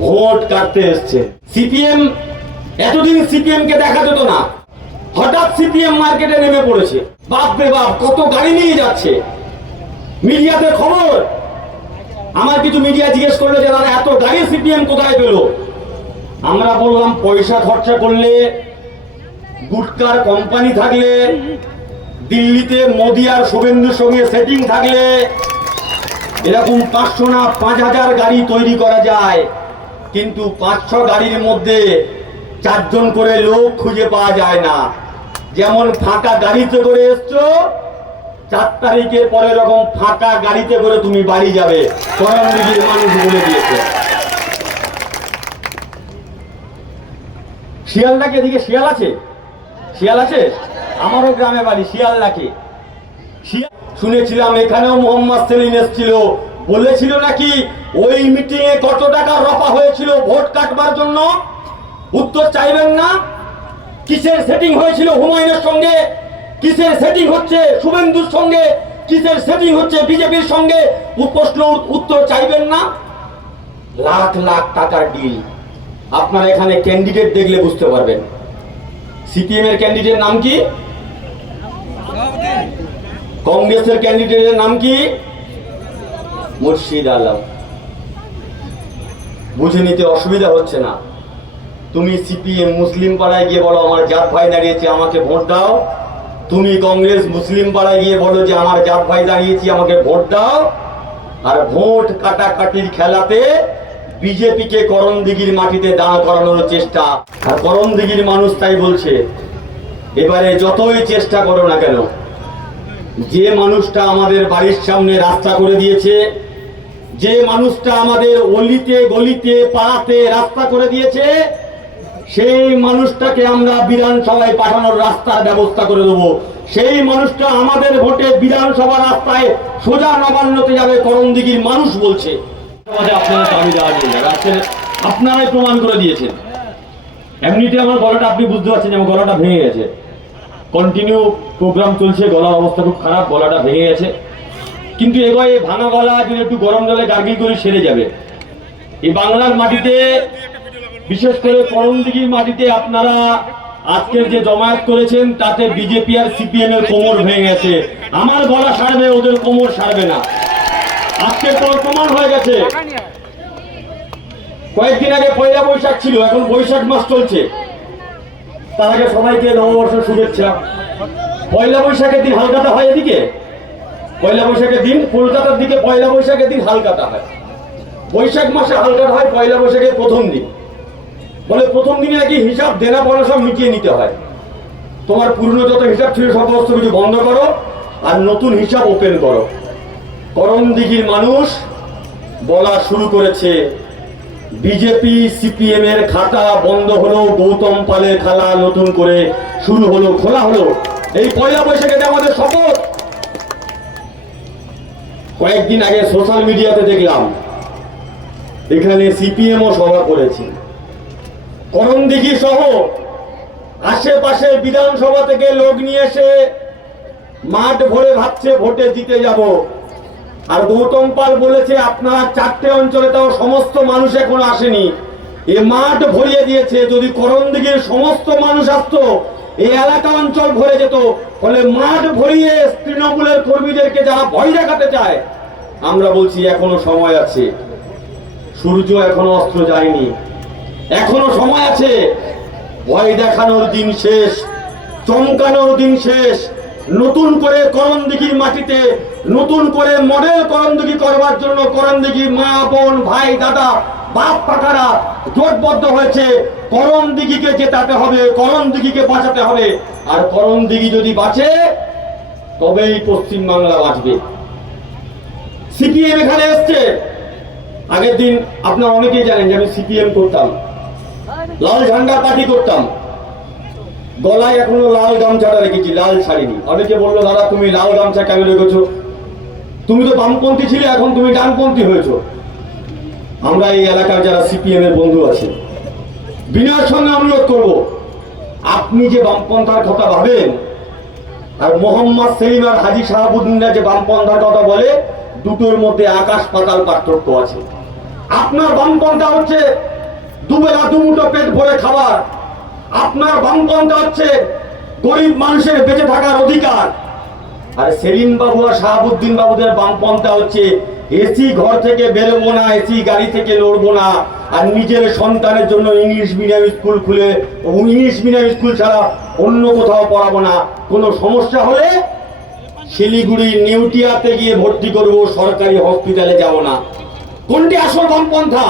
Vote কাটতে এসছে। CPM এতদিন সিপিএম কে দেখা যেত না, হঠাৎ সিপিএম মার্কেটে নেমে পড়েছে। বাপ রে বাপ, কত গাড়ি নিয়ে যাচ্ছে। মিডিয়াতে খবর, আমার কিছু মিডিয়া জিজ্ঞেস করলো যে দাদা এত গাড়ি সিপিএম কোথায় পেল। আমরা বললাম পয়সা খরচা করলে, গুটকার কোম্পানি থাকলে, দিল্লিতে মোদি আর শুভেন্দুর সঙ্গে সেটিং থাকলে এরকম 500 না 5000 গাড়ি তৈরি করা যায়, কিন্তু 5-6 গাড়ির মধ্যে 4 জন করে লোক খুঁজে পাওয়া যায় না। যেমন ফাঁকা গাড়িতে করে এসছো, 4 তারিখের পরে এরকম ফাঁকা গাড়িতে করে তুমি বাড়ি যাবে, করণদিঘির মানুষ বলে দিয়েছে। শিয়ালদাকে, এদিকে শিয়াল আছে, শিয়াল আছে, আমারও গ্রামে বাড়ি শিয়ালদাকে। শুনেছিলাম এখানেও মোহাম্মদ সেলিম এসেছিল, বলেছিল নাকি ওই মিটিং এ কত টাকা রফা হয়েছিল ভোট কাটবার জন্য। উত্তর চাইবেন না? কিসের সেটিং হয়েছিল হুমায়ুনের সঙ্গে, কিসের সেটিং হচ্ছে শুভেন্দুর সঙ্গে, কিসের সেটিং হচ্ছে বিজেপির সঙ্গে, প্রশ্ন উত্তর চাইবেন না? লাখ লাখ টাকার ডিল। আপনারা এখানে ক্যান্ডিডেট দেখলে বুঝতে পারবেন। সিপিএম এর ক্যান্ডিডেট নাম কি? কংগ্রেসের ক্যান্ডিডেটের নাম কি? মুর্শিদ আলম। বুঝে নিতে অসুবিধা হচ্ছে না? তুমি সিপিএম মুসলিম পাড়ায় গিয়ে বলো আমার জাত ভাই দাঁড়িয়েছে আমাকে ভোট দাও, তুমি কংগ্রেস মুসলিম পাড়ায় গিয়ে বলো যে আমার জাত ভাই দাঁড়িয়েছি আমাকে ভোট দাও। আর ভোট কাটাকাটির খেলাতে বিজেপিকে করণদিঘির মাটিতে দাঁড় করানোর চেষ্টা। আর করণদিঘির মানুষ তাই বলছে, এবারে যতই চেষ্টা করো না কেন, যে মানুষটা আমাদের বাড়ির সামনে রাস্তা করে দিয়েছে, যে মানুষটা আমাদের অলিতে গলিতে পাড়াতে রাস্তা করে দিয়েছে, সেই মানুষটাকে আমরা বিধানসভায় পাঠানোর রাস্তার ব্যবস্থা করে দেবো। সেই মানুষটা আমাদের ভোটে বিধানসভা রাস্তায় সোজা নবান্নতে যাবে, করণদিঘির মানুষ বলছে। আপনারাই প্রমাণ করে দিয়েছেন। এমনিতে আমার গলাটা, আপনি বুঝতে পারছেন আমার গলাটা ভেঙে গেছে, কন্টিনিউ প্রোগ্রাম চলছে, গলার অবস্থা খুব খারাপ, গলাটা ভেঙে গেছে। কিন্তু এবার এই ভাঙা গলা যদি একটু গরম জলে গার্গিল করে সেরে যাবে। এই বাংলার মাটিতে, বিশেষ করে করণদিঘির মাটিতে আপনারা আজকের যে জমায়েত করেছেন তাতে বিজেপি আর সিপিএম এর কোমর ভেঙে গেছে। আমার গলা সারবে, ওদের কোমর সারবে না। আজকের পর প্রমাণ হয়ে গেছে। কয়েকদিন আগে পয়লা বৈশাখ ছিল, এখন বৈশাখ মাস চলছে। তার আগে সবাইকে নববর্ষের শুভেচ্ছা। পয়লা বৈশাখের দিন হালকাতা হয় এদিকে, পয়লা বৈশাখের দিন কলকাতার দিকে পয়লা বৈশাখের দিন হালকাতা হয়। বৈশাখ মাসে হালকাতা হয় পয়লা বৈশাখের প্রথম দিন। বলে প্রথম দিনে নাকি হিসাব দেনা পাওনা সব মিটিয়ে নিতে হয়। তোমার পুরনো যত হিসাব ছিল সমস্ত কিছু বন্ধ করো আর নতুন হিসাব ওপেন করো। করণদিঘির মানুষ বলা শুরু করেছে, বিজেপি সিপিএম এর খাতা বন্ধ হলো, গৌতম পালের খালা নতুন করে শুরু হলো, খোলা হলো। এই পয়লা বৈশাখে আমাদের শপথ। কয়েকদিন আগে সোশ্যাল মিডিয়াতে দেখলাম এখানে সিপিএম ও সভা করেছে। করণদিঘি সহ আশেপাশে বিধানসভা থেকে লোক নিয়ে এসে মাঠ ভরে ভাবছে ভোটে জিতে যাব। আর গৌতম পাল বলেছে আপনারা 4টে অঞ্চলে, তাও সমস্ত মানুষ এখনো আসেনি, এ মাঠ ভরিয়ে দিয়েছে। যদি করণদিঘির সমস্ত মানুষ আসতো, এই এলাকা অঞ্চল ভরে যেত। ফলে মাঠ ভরিয়ে তৃণমূলের কর্মীদেরকে যারা ভয় দেখাতে চায়, আমরা বলছি এখনো সময় আছে, সূর্য এখনো অস্ত যায়নি, এখনো সময় আছে। ভয় দেখানোর দিন শেষ, চমকানোর দিন শেষ। নতুন করে করণদিঘির মাটিতে নতুন করে মডেল করণদিঘি করবার জন্য করণদিঘির মা বোন ভাই দাদা বাপ কাকারা জোটবদ্ধ হয়েছে। করণদিঘিকে জেতাতে হবে, করণদিঘিকে বাঁচাতে হবে। আর করণদিঘি যদি বাঁচে তবেই পশ্চিম বাংলা বাঁচবে। সিপিএম এখানে এসছে। আগের দিন আপনারা অনেকেই জানেন যে আমি সিপিএম করতাম, লাল ঝান্ডা পার্টি করতাম। গলায় এখনো লাল গামছাটা রেখেছি, লাল ছাড়িনি। অনেকে বললো দাদা তুমি লাল গামছা কেন রেখেছো, তুমি তো বামপন্থী ছিলে, এখন তুমি ডানপন্থী হয়েছো। আমরা এই এলাকার যারা সিপিএম এর বন্ধু আছে, বিনয়ের সঙ্গে অনুরোধ করব, আপনি যে বামপন্থার কথা ভাবেন আর মোহাম্মদ সেলিম আর হাজী শাহাবুদ্দিনরা যে বামপন্থার কথা বলে, দুটোর মধ্যে আকাশ পাতাল পার্থক্য আছে। আপনার বামপন্থা হচ্ছে দুবেলা দুমুঠো পেট ভরে খাবার, আপনার বামপন্থা হচ্ছে গরিব মানুষের বেঁচে থাকার অধিকার। আর সেলিম বাবু আর শাহাবুদ্দিন বাবুদের বামপন্থা হচ্ছে এসি ঘর থেকে বেরোবো না, এসি গাড়ি থেকে লড়বো না, আর নিজের সন্তানের জন্য ইংলিশ মিডিয়াম স্কুল খুলে ইংলিশ মিডিয়াম স্কুল ছাড়া অন্য কোথাও পড়াবো না, কোনো সমস্যা হলে শিলিগুড়ি নিউটিয়াতে গিয়ে ভর্তি করব, সরকারি হসপিটালে যাব না। কোনটি আসল বামপন্থা?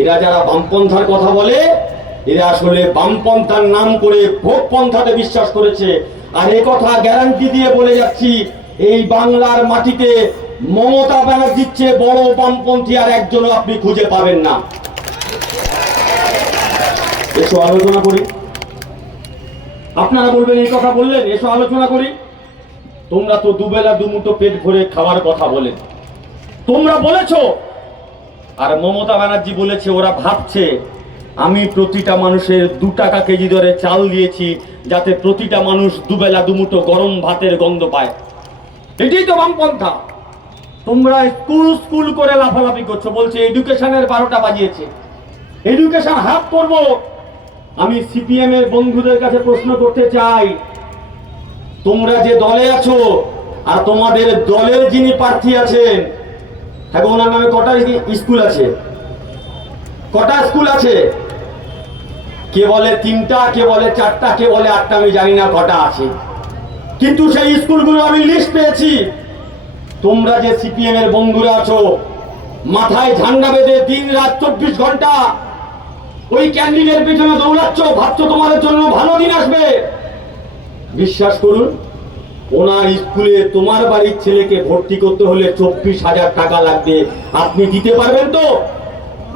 এরা যারা বামপন্থার কথা বলে এরা আসলে বামপন্থার নাম করে ভোগপন্থাতে বিশ্বাস করেছে। আর এ কথা গ্যারান্টি দিয়ে বলে যাচ্ছি, এই বাংলার মাটিতে মমতা ব্যানার্জির চেয়ে বড় বামপন্থী আর একজনও আপনি খুঁজে পাবেন না। এসো আলোচনা করি। আপনারা বলবেন এই কথা বললেন, এসো আলোচনা করি। তোমরা তো দুবেলা দুমুঠো পেট ভরে খাওয়ার কথা বলেন, তোমরা বলেছো। আর মমতা ব্যানার্জি বলেছে ওরা ভাবছে আমি প্রতিটা মানুষের 2 টাকা কেজি দরে চাল দিয়েছি যাতে প্রতিটা মানুষ দুবেলা দুমুঠো গরম ভাতের গন্ধ পায়। এটাই তো বামপন্থা। তোমরা স্কুল স্কুল করে লাফালাফি করছো, বলছে এডুকেশনের 12টা বাজিয়েছে, এডুকেশন হাফ করব। আমি সিপিএম এর বন্ধুদের কাছে প্রশ্ন করতে চাই, তোমরা যে দলে আছো আর তোমাদের দলের যিনি প্রার্থী আছেন, হ্যাঁ ওনার নামে কটা স্কুল আছে? কটা স্কুল আছে? কে বলে 3টা, কে বলে 4টা, কে বলে 8টা, আমি জানি না কটা আছে। কিন্তু সেই স্কুলগুলো আমি লিস্ট পেয়েছি। তোমরা যে সিপিএম এর বন্ধুরা আছো, মাথায় ঝান্ডা বেঁধে দিন রাত 24 ঘন্টা ওই ক্যান্ডিডেটের পিছনে দৌড়াচ্ছ, ভাবছো তোমাদের জন্য ভালো দিন আসবে। বিশ্বাস করুন, ওনার স্কুলে তোমার বাড়ির ছেলেকে ভর্তি করতে হলে 24,000 টাকা লাগবে। আপনি দিতে পারবেন তো?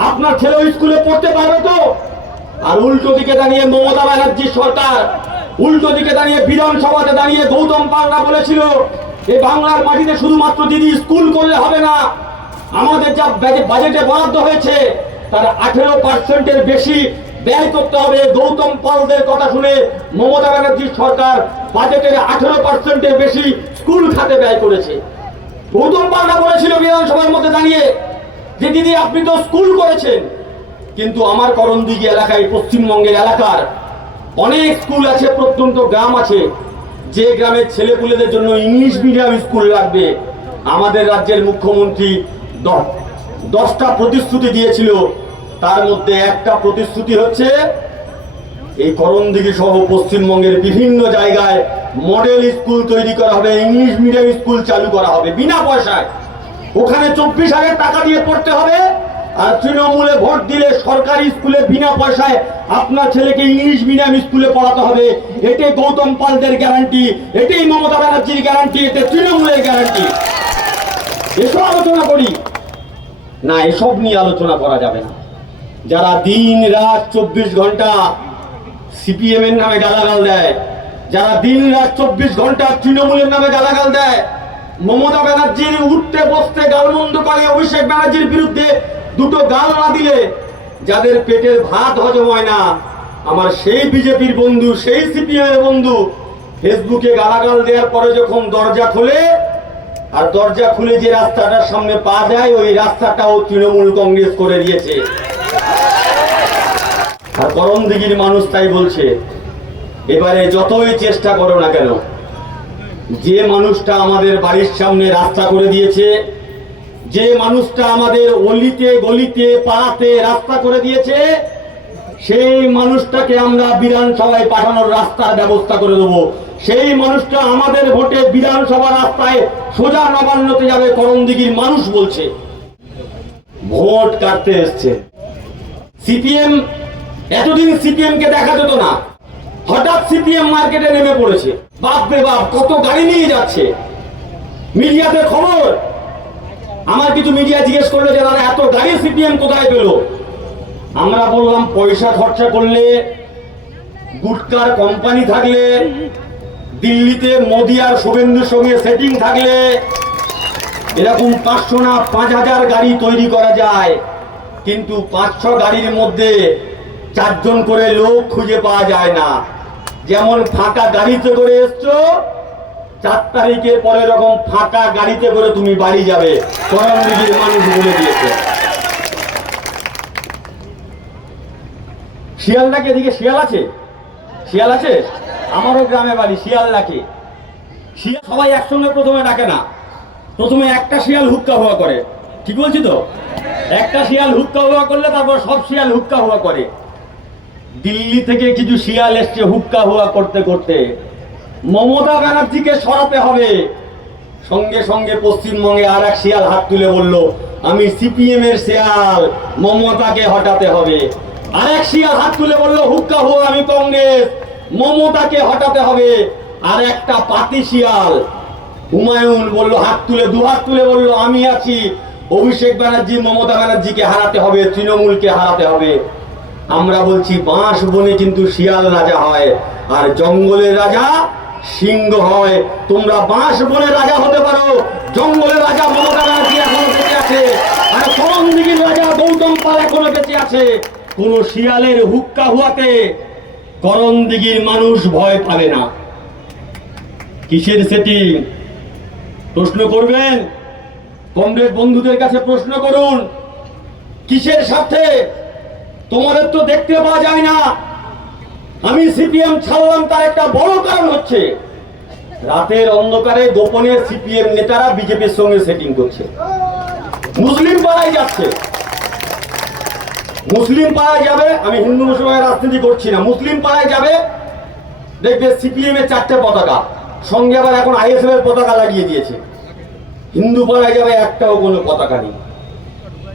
আপনার ছেলে ওই স্কুলে পড়তে পারবে তো? আর উল্টো দিকে দাঁড়িয়ে মমতা ব্যানার্জির সরকার, উল্টো দিকে দাঁড়িয়ে বিধানসভাতে দাঁড়িয়ে গৌতম পাল্লা বলেছিল এই বাংলার মাটিতে শুধুমাত্র দিদি স্কুল করলে হবে না, আমাদের যা বাজেটে বরাদ্দ হয়েছে তার 18%-এর বেশি ব্যয় করতে হবে। গৌতম পালদের কথা শুনে মমতা ব্যানার্জির সরকার বাজেটের 18%-এর বেশি স্কুল খাতে ব্যয় করেছে। গৌতম পাল্লা বলেছিল বিধানসভার মধ্যে দাঁড়িয়ে যে দিদি আপনি তো স্কুল করেছেন, কিন্তু আমার করণদিঘি এলাকায়, পশ্চিমবঙ্গের এলাকার অনেক স্কুল আছে, প্রত্যন্ত গ্রাম আছে, যে গ্রামের ছেলেপুলেদের জন্য ইংলিশ মিডিয়াম স্কুল লাগবে। আমাদের রাজ্যের মুখ্যমন্ত্রী 10টা প্রতিশ্রুতি দিয়েছিল, তার মধ্যে একটা প্রতিশ্রুতি হচ্ছে এই করণদিঘি সহ পশ্চিমবঙ্গের বিভিন্ন জায়গায় মডেল স্কুল তৈরি করা হবে, ইংলিশ মিডিয়াম স্কুল চালু করা হবে বিনা পয়সায়। ওখানে 24,000 টাকা দিয়ে পড়তে হবে, আর তৃণমূলে ভোট দিলে সরকারি স্কুলে বিনা পয়সায় আপনার ছেলেকে ইংলিশ মিডিয়াম স্কুলে পড়াতে হবে। এটাই গৌতম পালদের গ্যারান্টি, এটাই মমতা ব্যানার্জির গ্যারান্টি, এটা তৃণমূলের গ্যারান্টি। এসব আলোচনা করি না, এসব নিয়ে আলোচনা করা যাবে না। যারা দিন রাত 24 ঘন্টা সিপিএম এর নামে গালাগাল দেয়, যারা দিন রাত 24 ঘন্টা তৃণমূলের নামে গালাগাল দেয়, মমতা ব্যানার্জির উঠতে বসতে গালমন্দ করে, অভিষেক ব্যানার্জির বিরুদ্ধে দুটো গাল না দিলে যাদের পেটের ভাত হজম হয় না, আমার সেই বিজেপির বন্ধু, সেই সিপিএম এর বন্ধু ফেসবুকে গালাগাল দেওয়ার পরে যখন দরজা খোলে, আর দরজা খুলে যে রাস্তাটার সামনে পা যায় ওই রাস্তাটাও তৃণমূল কংগ্রেস করে দিয়েছে। আর করণদিঘির মানুষ তাই বলছে, এবারে যতই চেষ্টা করো না কেন, যে মানুষটা আমাদের বাড়ির সামনে রাস্তা করে দিয়েছে, যে মানুষটা আমাদের অলিতে গলিতে পাড়াতে রাস্তা করে দিয়েছে, সেই মানুষটাকে আমরা বিধানসভায় পাঠানোর রাস্তার ব্যবস্থা করে দেবো। সেই মানুষটা আমাদের ভোটে বিধানসভা রাস্তায় সোজা নবান্নতে যাবে, করণদিঘির মানুষ বলছে। ভোট কাটতে এসছে সিপিএম। এতদিন সিপিএম কে দেখা যেত না, হঠাৎ সিপিএম মার্কেটে নেমে পড়েছে। বাপ রে বাপ, কত গাড়ি নিয়ে যাচ্ছে। মিডিয়াতে খবর, আমার কিছু মিডিয়া জিজ্ঞেস করলো যে দাদা এত গাড়ি সিপিএম কোথায় পেল? আমরা বললাম পয়সা খরচা করলে, গুটকার কোম্পানি থাকলে, দিল্লিতে মোদি আর শুভেন্দুর সঙ্গে সেটিং থাকলে এরকম 500 না 5,000 গাড়ি তৈরি করা যায়। কিন্তু 5-6 গাড়ির মধ্যে 4 জন করে লোক খুঁজে পাওয়া যায় না। যেমন ফাঁকা গাড়িতে করে এসছো, 4 তারিখের পরে এরকম ফাঁকা গাড়িতে করে তুমি বাড়ি যাবে, করণদিঘির মানুষ বলে দিয়েছে। শিয়াল ডাকে, এদিকে শিয়াল আছে? শিয়াল আছে? আমারও গ্রামে বাড়ি, শিয়াল ডাকে। শিয়াল সবাই একসঙ্গে প্রথমে ডাকে না, প্রথমে একটা শিয়াল হুক্কা হুয়া করে। ঠিক বলছি তো? একটা শিয়াল হুক্কা হুয়া করলে তারপর সব শিয়াল হুক্কা হুয়া করে। দিল্লি থেকে কিছু শিয়াল এসছে হুক্কা হুয়া করতে করতে। মমতা ব্যানার্জিকে সরাতে হবে। সঙ্গে সঙ্গে পশ্চিমবঙ্গে আর এক শিয়াল হাত তুলে বলল, আমি সিপিএম এর শিয়াল, মমতাকে হটাতে হবে। আর এক শিয়াল হাত তুলে বলল, হুক্কা হুয়া, আমি কংগ্রেস, মমতাকে হটাতে হবে। আর একটা পাতি শিয়াল হুমায়ুন বলল, হাত তুলে, দুহাত তুলে বলল, আমি আছি, অভিষেক ব্যানার্জি, মমতা ব্যানার্জিকে হারাতে হবে, তৃণমূলকে হারাতে হবে। আমরা বলছি বাঁশ বনে কিন্তু শিয়াল রাজা হয়, আর জঙ্গলের রাজা সিংহ হয়। তোমরা বাঁশ বনে রাজা হতে পারো, জঙ্গলের রাজা মমতা ব্যানার্জি এখনো বেঁচে আছে, আর করণদিঘির রাজা গৌতম পাল এখনো বেঁচে আছে। কোন শিয়ালের হুক্কা হুয়াতে করণদিঘির মানুষ ভয় পাবে না। কিসের সেটিং? প্রশ্ন করবেন, কমরেড বন্ধুদের কাছে প্রশ্ন করুন, কিসের স্বার্থে? তোমাদের তো দেখতে পাওয়া যায় না। আমি সিপিএম ছাড়লাম তার একটা বড় কারণ হচ্ছে রাতের অন্ধকারে গোপনে সিপিএম নেতারা বিজেপির সঙ্গে সেটিং করছে। মুসলিম পাড়ায় যাচ্ছে, মুসলিম পাড়ায় যাবে, আমি হিন্দু মুসলমানের রাজনীতি করছি না, মুসলিম পাড়ায় যাবে, দেখবে সিপিএম এর 4টে পতাকা, সঙ্গে আবার এখন আইএসএফ এর পতাকা লাগিয়ে দিয়েছে। হিন্দু পাড়ায় যাবে, একটাও কোনো পতাকা নেই।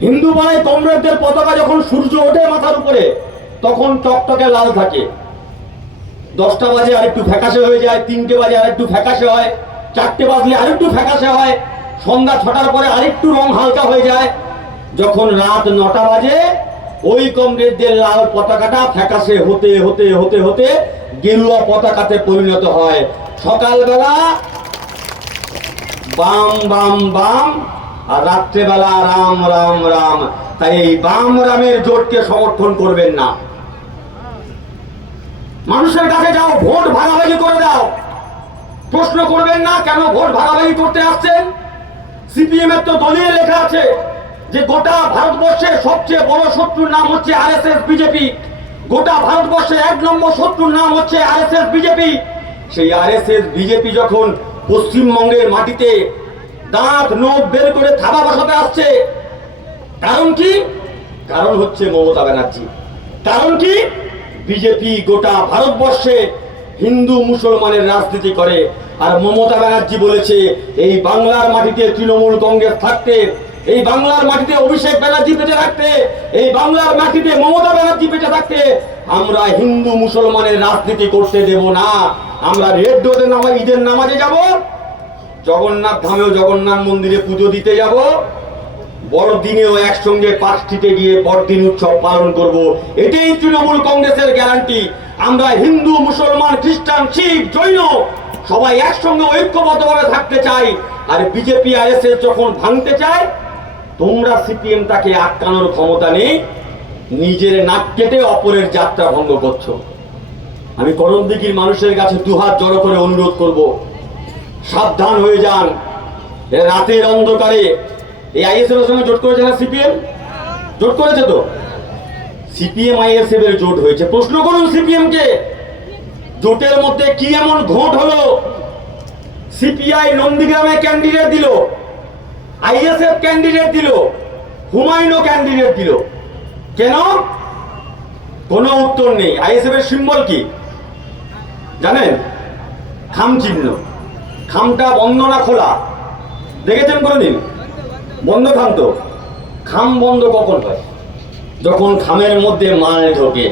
হিন্দু পাড়ায় কমরেডদের পতাকা যখন সূর্য ওঠে মাথার উপরে তখন টকটকে লাল থাকে, 10টা বাজে আরেকটু ফ্যাকাশে হয়ে যায়, 3টে বাজে আরেকটু ফ্যাকাশে হয়, 4টে বাজলে আরেকটু ফ্যাকাশে হয়, সন্ধ্যা 6টার পরে আরেকটু রং হালকা হয়ে যায়। যখন রাত 9টা বাজে ওই কমরেডদের লাল পতাকাটা ফ্যাকাশে হতে হতে হতে হতে গেরুয়া পতাকাতে পরিণত হয়। সকালবেলা বাম বাম বাম, আর রাত্রেবেলা রাম রাম রাম। তাই এই বাম রামের জোটকে সমর্থন করবেন না। মানুষের কাছে যাও, ভোট ভাগাভাগি করে দাও। প্রশ্ন করবেন না কেন ভোট ভাগাভাগি করতে আসছেন। সিপিএম এর তো দলীয় লেখা আছে যে গোটা ভারতবর্ষের সবচেয়ে বড় শত্রুর নাম হচ্ছে আরএসএস বিজেপি। গোটা ভারতবর্ষের 1 নম্বর শত্রুর নাম হচ্ছে আরএসএস বিজেপি। সেই আরএসএস বিজেপি যখন পশ্চিমবঙ্গের মাটিতে দাঁত নখ বের করে থাবা বসাতে আসছে, কারণ কি? কারণ হচ্ছে মমতা ব্যানার্জি। কারণ কি? বিজেপি গোটা ভারতবর্ষে হিন্দু মুসলমানের রাজনীতি করে, আর মমতা ব্যানার্জি বলেছে এই বাংলার মাটিতে তৃণমূল কংগ্রেস থাকতে, এই বাংলার মাটিতে অভিষেক ব্যানার্জি বেঁচে থাকতে, এই বাংলার মাটিতে মমতা ব্যানার্জি বেঁচে থাকতে আমরা হিন্দু মুসলমানের রাজনীতি করতে দেব না। আমরা রেড ডোতে ঈদের নামাজে যাব, জগন্নাথ ধামেও জগন্নাথ মন্দিরে পুজো দিতে যাব, বড়দিনেও একসঙ্গে পার্কস্ট্রিটে গিয়ে বড়দিন উৎসব পালন করব। এটাই তৃণমূল কংগ্রেসের গ্যারান্টি। আমরা হিন্দু মুসলমান খ্রিস্টান শিখ জৈন সবাই একসঙ্গে ঐক্যবদ্ধভাবে থাকতে চাই। আর বিজেপি আরএসএস যখন ভাঙতে চায়, তোমরা সিপিএম তাকে আটকানোর ক্ষমতা নেই, নিজের নাক কেটে অপরের যাত্রা ভঙ্গ করছো। আমি করণদিঘির মানুষের কাছে দুহাত জড়ো করে অনুরোধ করব, সাবধান হয়ে যান। রাতের অন্ধকারে এই আইএসএফ এর সঙ্গে জোট করেছে না সিপিএম? জোট করেছে তো। সিপিএম আইএসএফ এর জোট হয়েছে। প্রশ্ন করুন সিপিএম কে, জোটের মধ্যে কি এমন ঘোট হলো? সিপিআই নন্দীগ্রামে ক্যান্ডিডেট দিল, আইএসএফ ক্যান্ডিডেট দিল, হুমায়ুনও ক্যান্ডিডেট দিল, কেন? কোনো উত্তর নেই। আইএসএফ এর সিম্বল কি জানেন? খাম চিহ্ন। খামটা বন্ধ না খোলা দেখেছেন কোনদিন? বন্ধ খাম তো। খাম বন্ধ কখন হয়? যখন খামের মধ্যে মাল ঢোকে।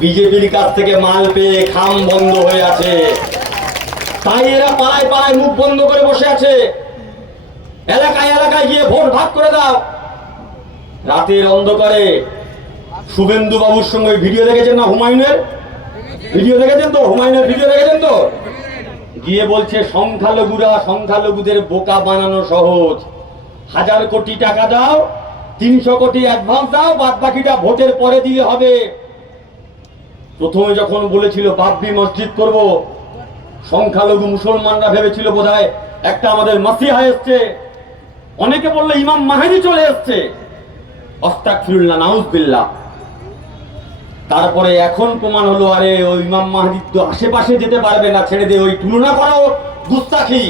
বিজেপির কাছ থেকে মাল পেয়ে খাম বন্ধ হয়ে আছে, তাই এরা পাড়ায় পাড়ায় মুখ বন্ধ করে বসে আছে। এলাকায় এলাকায় গিয়ে ভোট ভাগ করে দাও। রাতের অন্ধকারে শুভেন্দু বাবুর সঙ্গে ভিডিও দেখেছেন না? হুমায়ুনের ভিডিও দেখেছেন তো? হুমায়ুনের ভিডিও দেখেছেন তো? গিয়ে বলছে সংখ্যালঘুরা, সংখ্যালঘুদের বোকা বানানো সহজ, 1000 কোটি টাকা দাও, 300 কোটি অ্যাডভান্স দাও, বাদ বাকিটা ভোটের পরে দিলে হবে। প্রথমে যখন বলেছিল বাবরি মসজিদ করব, সংখ্যালঘু মুসলমানরা ভেবেছিল বোধহয় একটা আমাদের মাসিহা এসছে, অনেকে বললো ইমাম মাহেদি চলে এসছে। আস্তাগফিরুল্লাহ, নাউজুবিল্লাহ। তারপরে এখন প্রমাণ হলো আরে ওই ইমাম মাহদি তো আশেপাশে যেতে পারবে না, ছেড়ে দিয়ে ওই তুলনা করাও গুস্তাখি।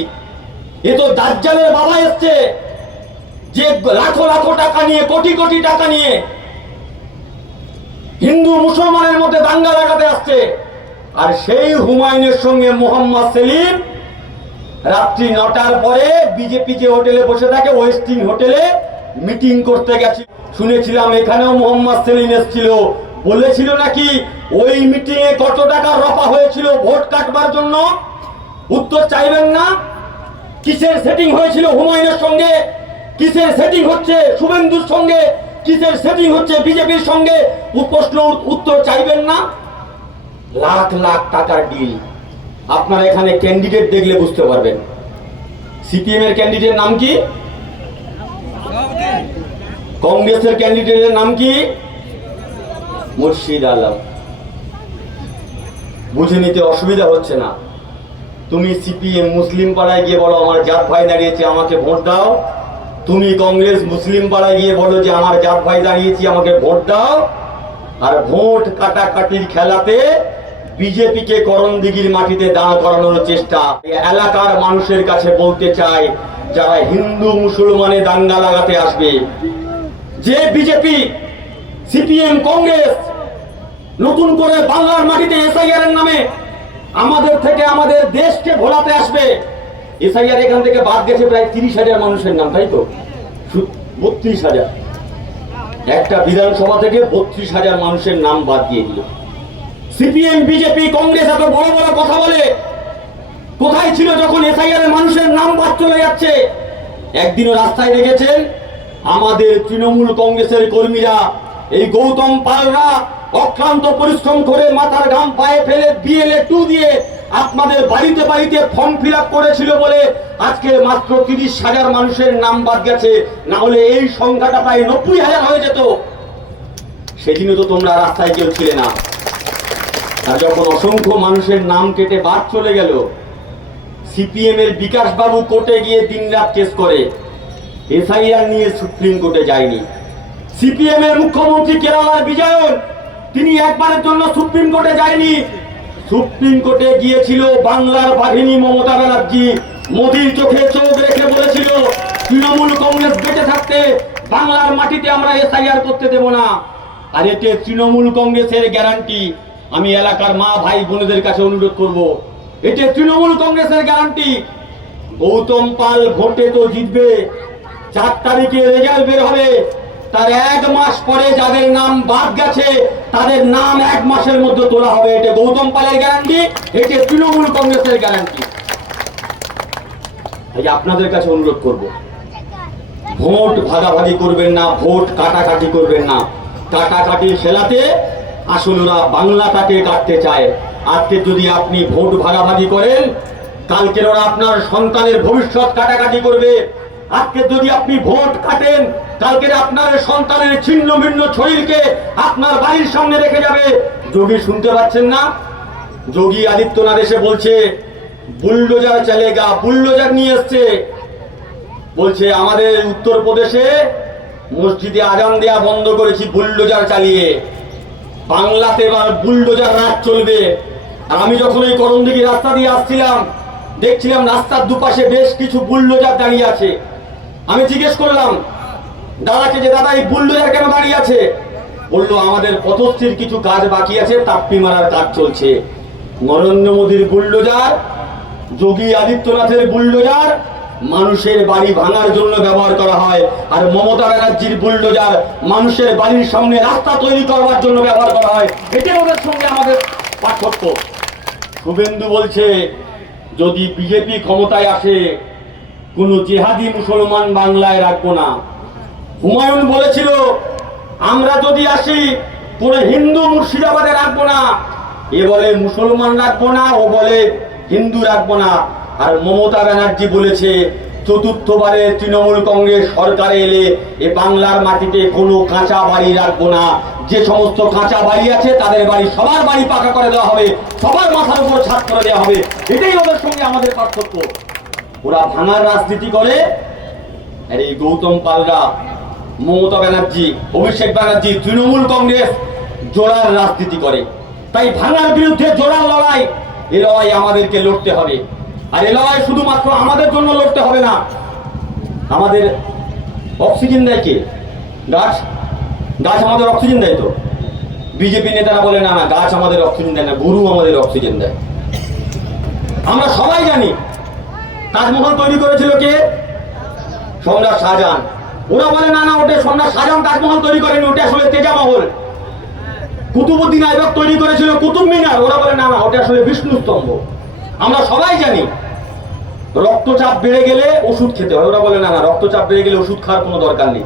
এ তো দাজ্জালের বাবা এসছে, যে লাখো লাখো টাকা নিয়ে, কোটি কোটি টাকা নিয়ে হিন্দু মুসলমানের মধ্যে দাঙ্গা লাগাতে আসছে। আর সেই হুমায়ুনের সঙ্গে মোহাম্মদ সেলিম রাত্রি 9টার পরে বিজেপি যে হোটেলে বসে থাকে, ওয়েস্টিং হোটেলে মিটিং করতে গেছে। শুনেছিলাম এখানেও মোহাম্মদ সেলিম এসেছিল, বলেছিল নাকি ওই মিটিং এ কত টাকা রফা হয়েছিল ভোট কাটবার জন্য। উত্তর চাইবেন না? কিসের সেটিং হয়েছিল হুমায়ুনের সঙ্গে, কিসের সেটিং হচ্ছে শুভেন্দুর সঙ্গে, কিসের সেটিং হচ্ছে বিজেপির সঙ্গে, প্রশ্ন উত্তর চাইবেন না? লাখ লাখ টাকার ডিল। আপনারা এখানে ক্যান্ডিডেট দেখলে বুঝতে পারবেন। সিপিএম এর ক্যান্ডিডেট নাম কি? কংগ্রেসের ক্যান্ডিডেটের নাম কি? মুর্শিদ আলম। বুঝে নিতে অসুবিধা হচ্ছে না? তুমি সিপিএম মুসলিম পাড়ায় গিয়ে বলো আমার জাত ভাই দাঁড়িয়েছে আমাকে ভোট দাও, তুমি কংগ্রেস মুসলিম পাড়ায় গিয়ে বলো যে আমার জাত ভাই দাঁড়িয়েছি আমাকে ভোট দাও। আর ভোট কাটাকাটির খেলাতে বিজেপিকে করণদিঘির মাটিতে দাঁড় করানোর চেষ্টা। এলাকার মানুষের কাছে বলতে চাই, যারা হিন্দু মুসলমানে দাঙ্গা লাগাতে আসবে, যে বিজেপি সিপিএম কংগ্রেস নতুন করে বাংলার মাটিতে এসআইআর এর নামে আমাদের থেকে আমাদের দেশকে ভোলাতে আসবে। এসআইআর এখান থেকে বাদ গেছে প্রায় 30,000 মানুষের নাম, তাই তো? 32,000। একটা বিধানসভা থেকে 32,000 মানুষের নাম বাদ দিয়ে দিল। সিপিএম বিজেপি কংগ্রেস এত বড় বড় কথা বলে, কোথায় ছিল যখন এসআইআর এর মানুষের নাম বাদ চলে যাচ্ছে? একদিনও রাস্তায় দেখেছেন আমাদের তৃণমূল কংগ্রেসের কর্মীরা, এই গৌতম পালরা অক্লান্ত পরিশ্রম করে মাথার ঘাম পায়ে ফেলে বিএলএ 2 দিয়ে আপনাদের বাড়িতে বাড়িতে ফর্ম ফিল আপ করেছিল বলে আজকে মাত্র 30,000 মানুষের নাম বাদ গেছে। না হলে এই সংখ্যাটা প্রায় 90,000 হয়ে যেত। সেদিনও তো তোমরা রাস্তায় কেউ ছিলে না। আর যখন অসংখ্য মানুষের নাম কেটে বাদ চলে গেল, সিপিএম এর বিকাশ বাবু কোর্টে গিয়ে দিনরাত কেস করে, এসআইআর নিয়ে সুপ্রিম কোর্টে যায়নি। সিপিএম এর মুখ্যমন্ত্রী কেরালার বিজয়ন, তিনি একবারের জন্য সুপ্রিম কোর্টে যায়নি। সুপ্রিম কোর্টে গিয়েছিল বাংলার বাহিনী মমতা ব্যানার্জি। মোদির চোখে চোখ রেখে বলেছিল তৃণমূল কংগ্রেস বেঁচে থাকতে বাংলার মাটিতে আমরা এসআইআর করতে দেব না। আর এতে তৃণমূল কংগ্রেসের গ্যারান্টি। আমি এলাকার মা ভাই বোনেদের কাছে অনুরোধ করব, এটা তৃণমূল কংগ্রেসের গ্যারান্টি। গৌতম পাল ভোটে তো জিতবে, 4 তারিখে রেজাল্ট বের হবে, তার 1 মাস পরে যাদের নাম বাদ গেছে তাদের নাম 1 মাসের মধ্যে তোলা হবে। এটা গৌতম পালের গ্যারান্টি, এটা তৃণমূল কংগ্রেসের গ্যারান্টি। তাই আপনাদের কাছে অনুরোধ করব, ভোট ভাগাভাগি করবেন না, ভোট কাটাকাটি করবেন না। কাটাকাটির খেলাতে আসলে ওরা বাংলাটাকে কাটতে চায়। আজকে যদি আপনি ভোট ভাগাভাগি করেন, কালকে ওরা আপনার সন্তানের ভবিষ্যৎ কাটাকাটি করবে। আজকে যদি আপনি ভোট কাটেন, কালকে আপনার সন্তানের ছিন্ন ভিন্ন শরীরকে আপনার বাড়ির সামনে রেখে যাবে। যোগী শুনতে পাচ্ছেন না? যোগী আদিত্যনাথ এসে বলছে বুলডোজার চলেগা, বুলডোজার নিয়ে এসছে। বলছে আমাদের উত্তরপ্রদেশে মসজিদে আজান দেয়া বন্ধ করেছি বুলডোজার চালিয়ে, বাংলাতে এবার বুলডোজার রাজ চলবে। আর আমি যখন এই করণদিঘি রাস্তা দিয়ে আসছিলাম, দেখছিলাম রাস্তার দুপাশে বেশ কিছু বুলডোজার দাঁড়িয়ে আছে। আমি জিজ্ঞেস করলাম দাদাকে যে দাদা এই বুলডোজার কেন দাঁড়িয়ে আছে? বললো আমাদের পথস্থির কিছু কাজ বাকি আছে, তাপ্পি মারার কাজ চলছে। নরেন্দ্র মোদীর বুলডোজার, যোগী আদিত্যনাথের বুলডোজার মানুষের বাড়ি ভাঙার জন্য ব্যবহার করা হয়, আর মমতা ব্যানার্জির বুলডোজার মানুষের বাড়ির সামনে রাস্তা তৈরি করবার জন্য ব্যবহার করা হয়। এটা ওদের সঙ্গে আমাদের পার্থক্য। শুভেন্দু বলছে যদি বিজেপি ক্ষমতায় আসে কোন জিহাদি মুসলমান বাংলায় রাখবো না। হুমায়ুন বলেছিল আমরা যদি আসি কোন হিন্দু মুর্শিদাবাদে রাখবো না। এ বলে মুসলমান রাখবো না, ও বলে হিন্দু রাখবো না। আর মমতা ব্যানার্জি বলেছে চতুর্থবারে তৃণমূল কংগ্রেস সরকারে এলে এ বাংলার মাটিতে কোনো কাঁচা বাড়ি রাখবো না। যে সমস্ত কাঁচা বাড়ি আছে তাদের বাড়ি, সবার বাড়ি পাকা করে দেওয়া হবে, সবার মাথার উপর ছাদ করে দেওয়া হবে। এটাই ওদের সঙ্গে আমাদের পার্থক্য। ওরা ভাঙার রাজনীতি করে, আর এই গৌতম পালরা, মমতা ব্যানার্জি, অভিষেক ব্যানার্জি, তৃণমূল কংগ্রেস জোড়ার রাজনীতি করে। তাই ভাঙার বিরুদ্ধে জোড়ার লড়াই, এই লড়াই আমাদেরকে লড়তে হবে। আর এই লড়াই শুধুমাত্র আমাদের জন্য লড়তে হবে না। আমাদের অক্সিজেন দেয় কে? গাছ। গাছ আমাদের অক্সিজেন দেয় তো? বিজেপি নেতারা বলে না না, গাছ আমাদের অক্সিজেন দেয় না, গরু আমাদের অক্সিজেন দেয়। আমরা সবাই জানি তাজমহল তৈরি করেছিল কে? সম্রাট শাহজাহান। ওরা বলে না না, ওটা সম্রাট শাহজাহান তাজমহল তৈরি করেনি, ওটা আসলে তেজামহল। কুতুবউদ্দিন আইবক তৈরি করেছিল কুতুব মিনার, ওরা বলে না না, ওটা আসলে বিষ্ণু স্তম্ভ। আমরা সবাই জানি রক্তচাপ বেড়ে গেলে ওষুধ খেতে হয়, ওরা বলে না না, রক্তচাপ বেড়ে গেলে ওষুধ খাওয়ার কোনো দরকার নেই,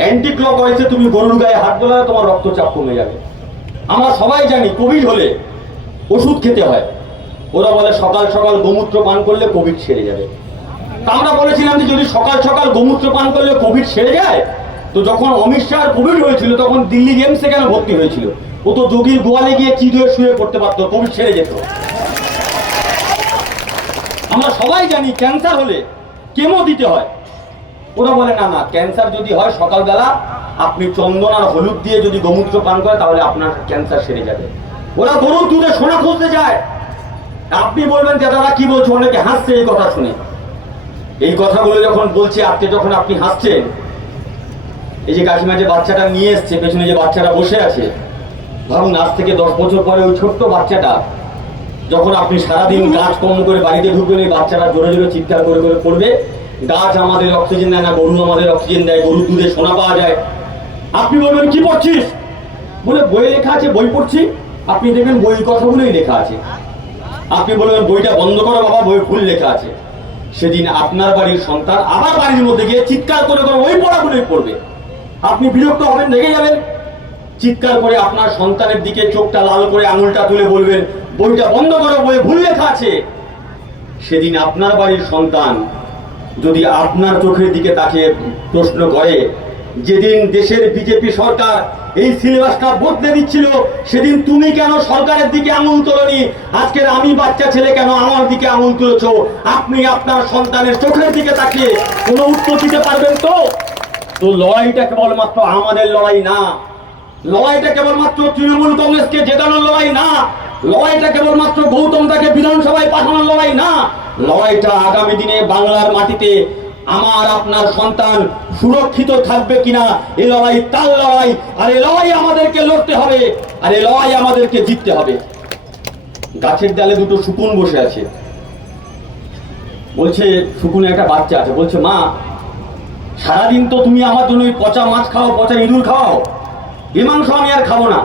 অ্যান্টি ক্লক ওয়াইজে তুমি গরুর গায়ে হাত বোলালে তোমার রক্তচাপ কমে যাবে। আমরা সবাই জানি কোভিড হলে ওষুধ খেতে হয়, ওরা বলে সকাল সকাল গোমূত্র পান করলে কোভিড সেরে যাবে। তা আমরা বলেছিলাম যে যদি সকাল সকাল গোমূত্র পান করলে কোভিড সেরে যায়, তো যখন অমিত শাহর কোভিড হয়েছিল তখন দিল্লি এমসে কেন ভর্তি হয়েছিল? ও তো যোগীর গোয়ালে গিয়ে চিত হয়ে শুয়ে পড়তে পারতো, কোভিড সেরে যেত। আমরা সবাই জানি ক্যান্সার হলে কেমো দিতে হয়, ওরা বলে না না, ক্যান্সার যদি হয় সকালবেলা আপনি চন্দন আর হলুদ দিয়ে যদি গোমূত্র পান করেন তাহলে আপনার ক্যান্সার সেরে যাবে। ওরা গরুর দুধে সোনা খুঁজতে যায়। আপনি বলবেন যে দাদা কি বলছো, অনেকে হাসছে এই কথা শুনে। এই কথাগুলো যখন বলছে আজকে, যখন আপনি হাসছেন, এই যে কাকিমা যে বাচ্চাটা নিয়ে এসছে, পেছনে যে বাচ্চাটা বসে আছে, ভাবুন আজ থেকে 10 বছর পরে ওই ছোট্ট বাচ্চাটা যখন আপনি সারাদিন কাজ কর্ম করে বাড়িতে ঢুকবেন, এই বাচ্চাটা জোরে জোরে চিৎকার করে করে পড়বে, গাছ আমাদের অক্সিজেন দেয় না, গরু আমাদের অক্সিজেন দেয়, গরুর দুধে সোনা পাওয়া যায়। আপনি বলবেন কি পড়ছিস? বলে বইয়ে লেখা আছে, বই পড়ছি। আপনি দেখবেন বই কথাগুলোই লেখা আছে। আপনি বলবেন বইটা বন্ধ করো বাবা, বই ভুল লেখা আছে। সেদিন আপনার বাড়ির সন্তান আবার বাড়ির মধ্যে গিয়ে চিৎকার করে করে ওই পড়াগুলোই পড়বে। আপনি বিরক্ত হবেন, রেগে যাবেন, চিৎকার করে আপনার সন্তানের দিকে চোখটা লাল করে আঙুলটা তুলে বলবেন বইটা বন্ধ করো, বই ভুল লেখা আছে। সেদিন আপনার বাড়ির সন্তান যদি আপনার চোখের দিকে তাকিয়ে প্রশ্ন করে, যেদিন দেশের বিজেপি সরকার এই সিলেবাসটা বদলে দিচ্ছিল, সেদিন তুমি কেন সরকারের দিকে আঙুল তোলনি? আজকের আমি বাচ্চা ছেলে কেন আমার দিকে আঙুল তুলেছো? আপনি আপনার সন্তানের চোখের দিকে তাকিয়ে কোনো উত্তর দিতে পারবেন তো? তো লড়াইটা কেবলমাত্র আমাদের লড়াই না, লড়াইটা কেবলমাত্র তৃণমূল কংগ্রেসকে জেতানোর লড়াই না, লড়াইটা কেবলমাত্র গৌতম দাকে বিধানসভায় পাঠানোর লড়াই না, লড়াইটা আগামী দিনে বাংলার মাটিতে আমার আপনার সন্তান সুরক্ষিত থাকবে কিনা, এই লড়াই তার লড়াই। আর এই লড়াই আমাদেরকে লড়তে হবে, আর এই লড়াই আমাদেরকে জিততে হবে। গাছের ডালে দুটো শকুন বসে আছে, বলছে শকুনে একটা বাচ্চা আছে, বলছে মা সারাদিন তো তুমি আমার জন্য পচা মাছ খাও, পচা ইঁদুর খাও, এ মাংস আমি আর খাবো না,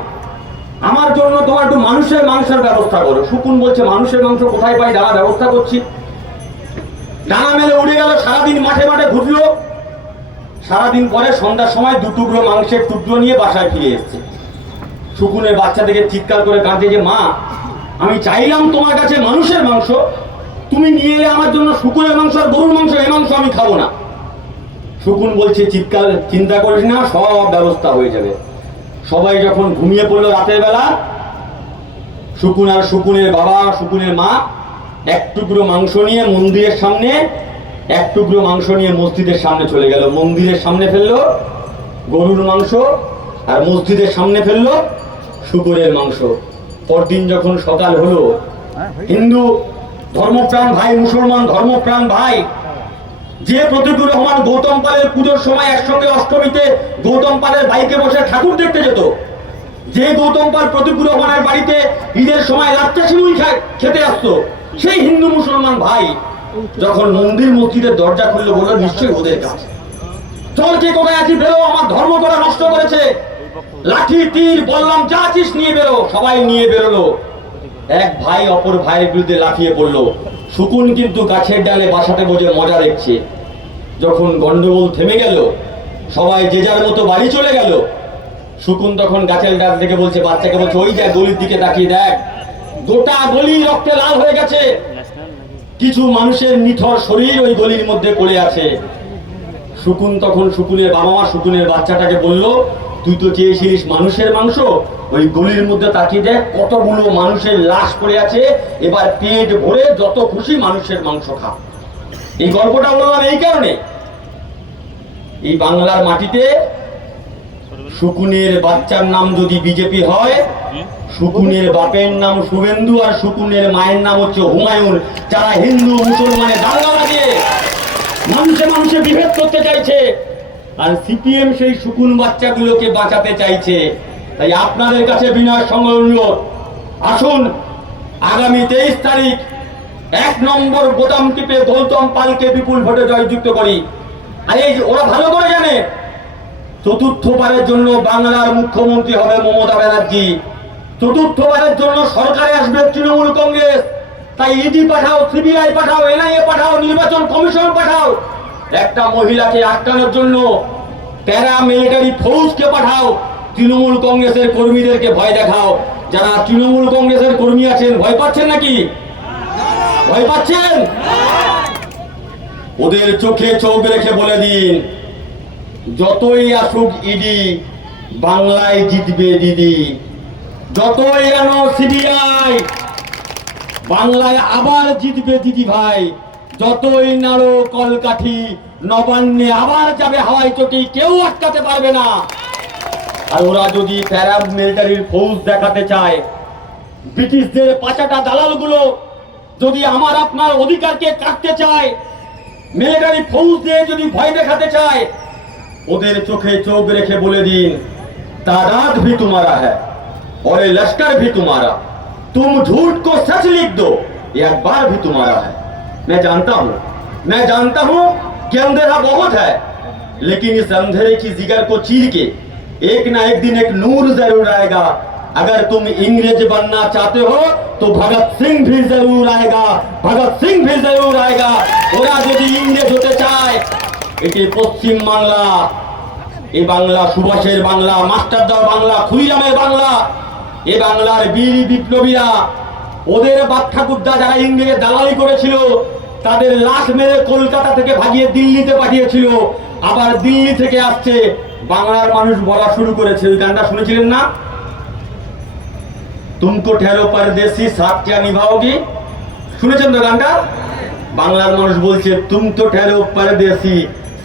আমার জন্য তোমার একটু মানুষের মাংসের ব্যবস্থা করো। শকুন বলছে মানুষের মাংস কোথায় পাই, ডানা ব্যবস্থা করছি। ডানা মেলে উড়ে গেল, সারাদিন মাঠে মাঠে ঘুরলো। সারাদিন পরে সন্ধ্যার সময় 2 টুকরো মাংসের টুকরো নিয়ে বাসায় ফিরে এসছে। শকুনের বাচ্চা থেকে চিৎকার করে কাঁদছে যে মা আমি চাইলাম তোমার কাছে মানুষের মাংস, তুমি নিয়ে এলে আমার জন্য শকুনের মাংস আর গরুর মাংস, এই মাংস আমি খাবো না। শকুন বলছে চিন্তা করিস না, সব ব্যবস্থা হয়ে যাবে। সবাই যখন ঘুমিয়ে পড়লো রাতের বেলা, শকুন আর শকুনের বাবা, শকুনের মা 1 টুকরো মাংস নিয়ে মন্দিরের সামনে, 1 টুকরো মাংস নিয়ে মসজিদের সামনে চলে গেল। মন্দিরের সামনে ফেললো গরুর মাংস, আর মসজিদের সামনে ফেললো শকুনের মাংস। পরদিন যখন সকাল হলো, হিন্দু ধর্মপ্রাণ ভাই, মুসলমান ধর্মপ্রাণ ভাই, যে প্রতিকুর রহমান গৌতম পালের পুজোর সময় একসঙ্গে অষ্টমীতে গৌতম পালের বাইকে বসে ঠাকুর দেখতে যেত, যে গৌতম পাল প্রতিকুর রহমানের বাড়িতে ঈদের সময় রাত্রে সিমুই খেতে আসতো, সেই হিন্দু মুসলমান ভাই যখন মন্দির মসজিদের দরজা খুললো, বললো নিশ্চয়ই ওদের কাছে। চল কে কোথায় আছি, বেরো, আমার ধর্ম করা নষ্ট করেছে, লাঠি তীর বললাম যা আছিস নিয়ে বেরো। সবাই নিয়ে বেরোলো। এক ভাই অপর ভাইয়ের বিরুদ্ধে লাফিয়ে পড়লো। শকুন কিন্তু গাছের ডালে বাসাতে বসে মজা দেখছে। যখন গন্ডগোল থেমে গেল, সবাই যে যার মতো বাড়ি চলে গেল, শকুন তখন গাছের ডাল থেকে বলছে, বাচ্চাকে বলছে ওই দেখ গলির দিকে তাকিয়ে দেখ, গোটা গলি রক্তে লাল হয়ে গেছে, কিছু মানুষের নিথর শরীর ওই গলির মধ্যে পড়ে আছে। শকুন তখন শকুনের বাবা মা শকুনের বাচ্চাটাকে বলল, তুই তো চেয়েছিলিস মানুষের মাংস, ওই গলির মধ্যে তাকিয়ে দেখ কতগুলো মানুষের লাশ পড়ে আছে, এবার পেট ভরে যত খুশি মানুষের মাংস খা। এই গল্পটা বললাম এই কারণে, এই বাংলার মাটিতে শকুনের বাচ্চার নাম যদি বিজেপি হয়, শকুনের বাপের নাম শুভেন্দু আর শকুনের মায়ের নাম হচ্ছে হুমায়ুন, যারা হিন্দু মুসলমানে দাঙ্গা লাগিয়ে মানুষে মানুষে বিভেদ করতে চাইছে। আর সিপিএম সেই শকুন বাচ্চাগুলোকে বাঁচাতে চাইছে। তাই আপনাদের কাছে বিনয়ের সঙ্গে অনুরোধ, আসুন আগামী 23 তারিখ 1 নম্বর বোতাম টিপে গৌতম পালকে বিপুল ভোটে জয়যুক্ত করি। আর এই ওরা ভালো করে জানে চতুর্থবারের জন্য বাংলার মুখ্যমন্ত্রী হবে মমতা ব্যানার্জি, চতুর্থবারের জন্য সরকারে আসবে তৃণমূল কংগ্রেস। তাই ইডি পাঠাও, সিবিআই পাঠাও, এনআইএ পাঠাও, নির্বাচন কমিশন পাঠাও, একটা মহিলাকে আটকানোর জন্য প্যারা মিলিটারি ফৌজকে পাঠাও, তৃণমূল কংগ্রেসের কর্মীদেরকে ভয় দেখাও। যারা তৃণমূল কংগ্রেসের কর্মী আছেন ভয় পাচ্ছেন নাকি? ভয় পাচ্ছেন? ওদের চোখে চোখ রেখে বলে দিন, যতই আসুক ইডি, বাংলায় জিতবে দিদি। যতই আনো সিবিআই, বাংলায় আবার জিতবে দিদি ভাই। যতই নাড়ো কলকাঠি, নবান্নে আবার যাবে হাওয়াই চটি, কেউ আটকাতে পারবে না। আর ওরা যদি প্যারা মিলিটারির ফৌজ দেখাতে চায়, ব্রিটিশদের পাচাটা দালালগুলো যদি আমার আপনার অধিকারকে কাটতে চায়, মিলিটারি ফৌজ দিয়ে যদি ভয় দেখাতে চায়, ওদের চোখে চোখ রেখে বলে দিন, तादाद भी तुम्हारा है और ये लश्कर भी तुम्हारा, तुम झूठ को सच लिख दो, ये अखबार भी तुम्हारा है। मैं जानता हूं कि अंधेरा बहुत है, लेकिन इस अंधेरे की जिगर को चीर के एक ना एक दिन एक नूर जरूर आएगा। अगर तुम इंग्रेज बनना चाहते हो तो भगत सिंह भी जरूर आएगा, भगत सिंह भी जरूर आएगा। ওরা যদি ইংরেজ হতে চায়, এটি পশ্চিম বাংলা, এই বাংলা সুভাষের বাংলা, মাস্টারদার বাংলা, খুইরামের বাংলা, এই বাংলার বীর বিপ্লবীরা, ওদের বাপ ঠাকুরদা যারা ইংরেজের দালালি করেছিল, তাদের লাশ মেরে কলকাতা থেকে ভাগিয়ে দিল্লিতে পাঠিয়েছিল, আবার দিল্লি থেকে আসছে, বাংলার মানুষ বলা শুরু করেছে। ওই গানটা শুনেছিলেন না? তুমকো ঠেলো পরদেশি সাথ क्या निभाओगी, শুনেছেন তো গানটা? বাংলার মানুষ বলছে তুম তো ঠেলো পরদেশি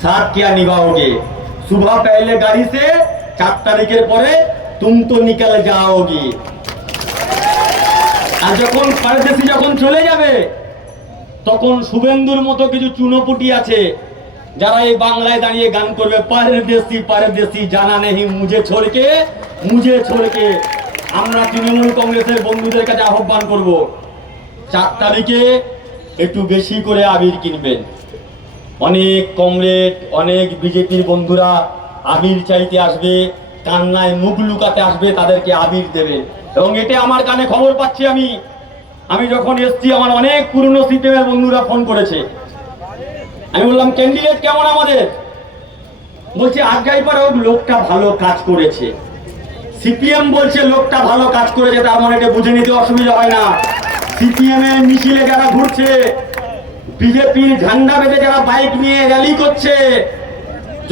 সাথ क्या निभाओगे, सुबह पहले गाड़ी से 4 তারিখের পরে तुम तो निकल जाओगी। আর যখন পরদেশি যখন চলে যাবে, তখন শুভেন্দুর মতো কিছু চুনোপুটি আছে যারা এই বাংলায় দাঁড়িয়ে গান করবে, পরদেশি পরদেশি জানা নেই মুঝে ছোড় কে। আমরা তৃণমূল কংগ্রেসের বন্ধুদের কাছে আহ্বান করব, 4 তারিখে একটু বেশি করে আবির কিনবেন। অনেক কমরেড, অনেক বিজেপির বন্ধুরা আবির চাইতে আসবে, কান্নায় মুখ লুকাতে আসবে, তাদেরকে আবির দেবেন। এবং এটা আমার কানে খবর পাচ্ছি, আমি যখন এসছি আমার অনেক পুরনো সিপিএমের বন্ধুরা ফোন করেছে। আমি বললাম ক্যান্ডিডেট কেমন আমাদের? বলছে আগাইপাড়াও লোকটা ভালো কাজ করেছে। সিপিএম বলছে লোকটা ভালো কাজ করেছে, তার মানে এটা বুঝে নিতে অসুবিধা হয় না। সিপিএম এর মিছিলে যারা ঘুরছে, বিজেপির ঝান্ডা বেঁধে যারা বাইক নিয়ে র্যালি করছে,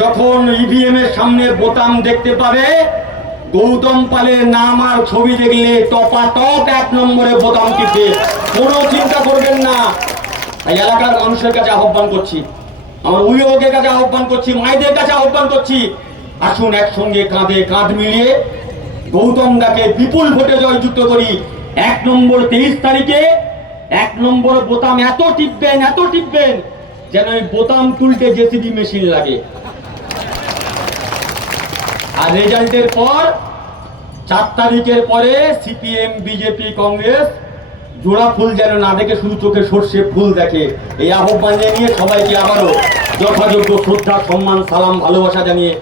যখন ইভিএম এর সামনে বোতাম দেখতে পাবে, গৌতম পালের নাম আর ছবি দেখলে টপাটপ 1 নম্বরে বোতাম টিপে, কোনো চিন্তা করবেন না। এই এলাকার মানুষের কাছে আহ্বান করছি, আমার অভিভাবকের কাছে আহ্বান করছি, মায়েদের কাছে আহ্বান করছি, আসুন একসঙ্গে কাঁধে কাঁধ মিলিয়ে গৌতম দাকে বিপুল ভোটে জয়যুক্ত করি। 1 নম্বর 23 তারিখে 1 নম্বর বোতাম এত টিপবেন যেন এই বোতাম তুলতে জেসিবি মেশিন লাগে। আর রেজাল্টের পর 4 তারিখের পরে সিপিএম, বিজেপি, কংগ্রেস জোড়া ফুল যেন না দেখে শুধু চোখে সর্ষে ফুল দেখে, এই আহ্বান জানিয়ে সবাইকে আবারও যথাযোগ্য শ্রদ্ধা, সম্মান, সালাম, ভালোবাসা জানিয়ে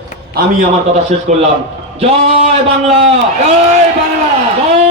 আমি আমার কথা শেষ করলাম। জয় বাংলা, জয় বাংলা, জয়